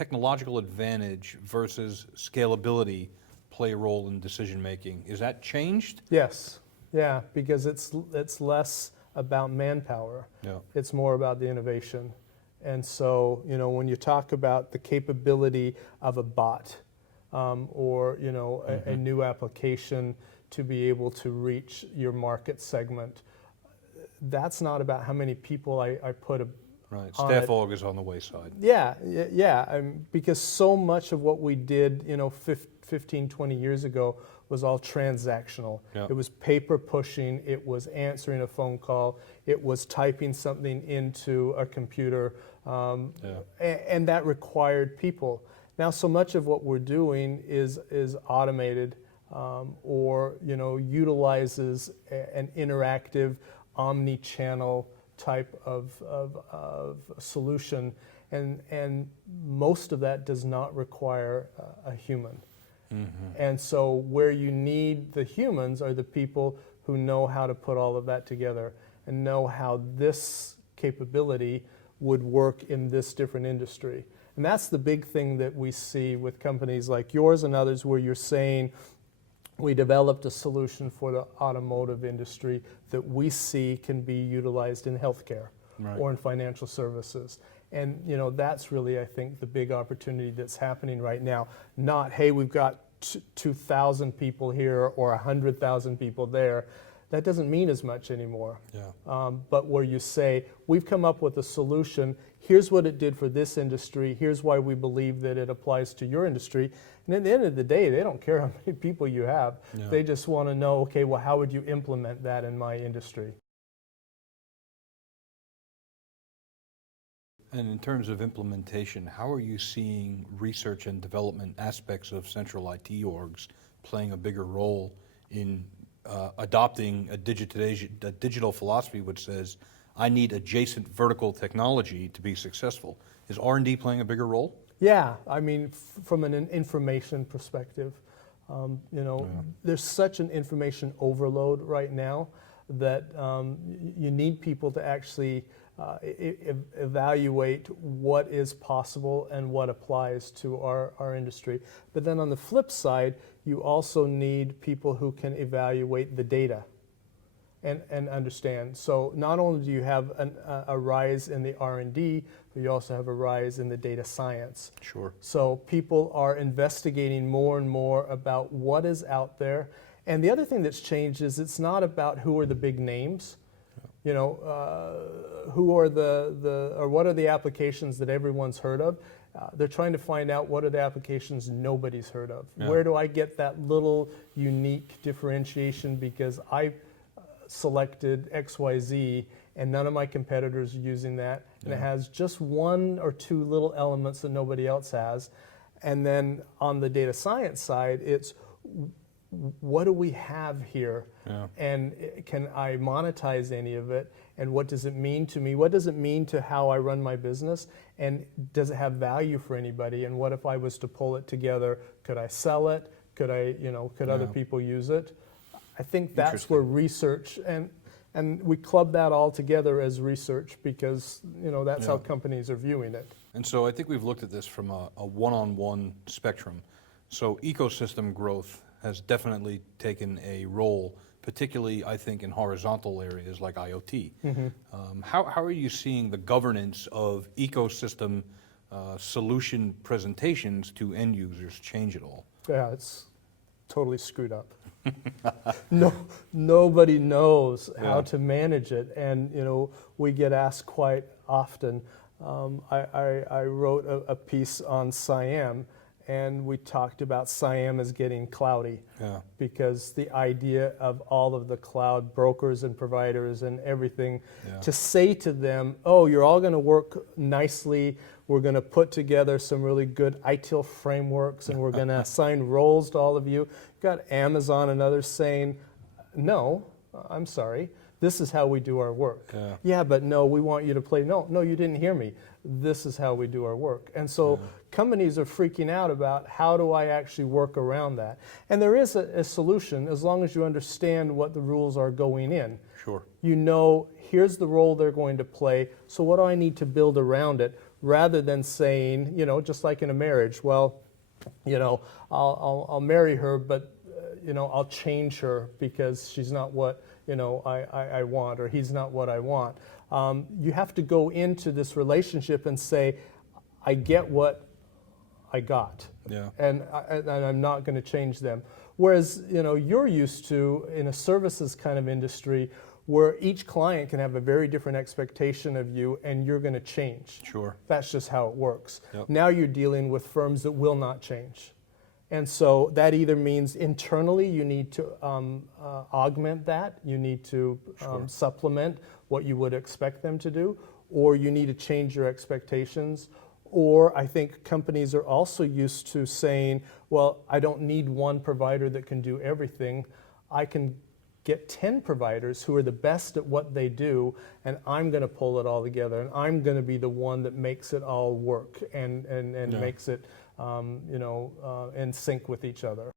technological advantage versus scalability play a role in decision making? Is that changed? Yes, yeah, because it's less about manpower. Yeah. It's more about the innovation. And so, you know, when you talk about the capability of a bot or, you know, a new application to be able to reach your market segment, that's not about how many people I put Right, staff aug is on the wayside. Yeah, because so much of what we did, you know, 15, 20 years ago was all transactional. Yeah. It was paper pushing, it was answering a phone call, it was typing something into a computer, and that required people. Now, so much of what we're doing is automated or, you know, utilizes an interactive, omni-channel type of solution, and most of that does not require a human. And so where you need the humans are the people who know how to put all of that together and know how this capability would work in this different industry. And that's the big thing that we see with companies like yours and others, where you're saying, we developed a solution for the automotive industry that we see can be utilized in healthcare or in financial services. And, you know, that's really, I think, the big opportunity that's happening right now. Not, hey, we've got 2,000 people here or 100,000 people there. That doesn't mean as much anymore. Yeah. But where you say, we've come up with a solution, here's what it did for this industry, here's why we believe that it applies to your industry. And at the end of the day, they don't care how many people you have. Yeah. They just want to know, okay, well, how would you implement that in my industry? And in terms of implementation, how are you seeing research and development aspects of central IT orgs playing a bigger role in adopting a digital philosophy which says, I need adjacent vertical technology to be successful? Is R&D playing a bigger role? Yeah, I mean, from an information perspective, you know, there's such an information overload right now that you need people to actually evaluate what is possible and what applies to our industry. But then on the flip side, you also need people who can evaluate the data and understand. So not only do you have a rise in the R&D, but you also have a rise in the data science. Sure. So people are investigating more and more about what is out there. And the other thing that's changed is it's not about who are the big names. You know, who are or what are the applications that everyone's heard of? They're trying to find out what are the applications nobody's heard of. Yeah. Where do I get that little unique differentiation because I selected XYZ and none of my competitors are using that, and it has just one or two little elements that nobody else has. And then on the data science side, it's what do we have here? Yeah. And can I monetize any of it? And what does it mean to me? What does it mean to how I run my business? And does it have value for anybody? And what if I was to pull it together? Could I sell it? Could I, you know, could other people use it? I think that's where research, and we club that all together as research because, you know, that's how companies are viewing it. And so I think we've looked at this from a one-on-one spectrum. So ecosystem growth has definitely taken a role, particularly, I think, in horizontal areas like IoT. How are you seeing the governance of ecosystem solution presentations to end users change at all? Yeah, it's totally screwed up. Nobody knows how to manage it, and you know, we get asked quite often. I wrote a piece on SIAM, and we talked about SIAM as getting cloudy because the idea of all of the cloud brokers and providers and everything, to say to them, oh, you're all going to work nicely, we're going to put together some really good ITIL frameworks, and we're going to assign roles to all of you. You've got Amazon and others saying, no, I'm sorry, this is how we do our work. Yeah, but no, we want you to play. No, you didn't hear me. This is how we do our work. And so companies are freaking out about how do I actually work around that. And there is a solution as long as you understand what the rules are going in. Sure. You know, here's the role they're going to play, so what do I need to build around it rather than saying, just like in a marriage, well, I'll marry her, but I'll change her because she's not what I want, or he's not what I want. You have to go into this relationship and say, I get what I got, and I'm not going to change them. Whereas you're used to, in a services kind of industry, where each client can have a very different expectation of you, and you're going to change. Sure. That's just how it works. Yep. Now you're dealing with firms that will not change. And so that either means internally you need to augment that, you need to supplement what you would expect them to do, or you need to change your expectations. Or I think companies are also used to saying, well, I don't need one provider that can do everything. I can get 10 providers who are the best at what they do, and I'm going to pull it all together, and I'm going to be the one that makes it all work and makes it in sync with each other.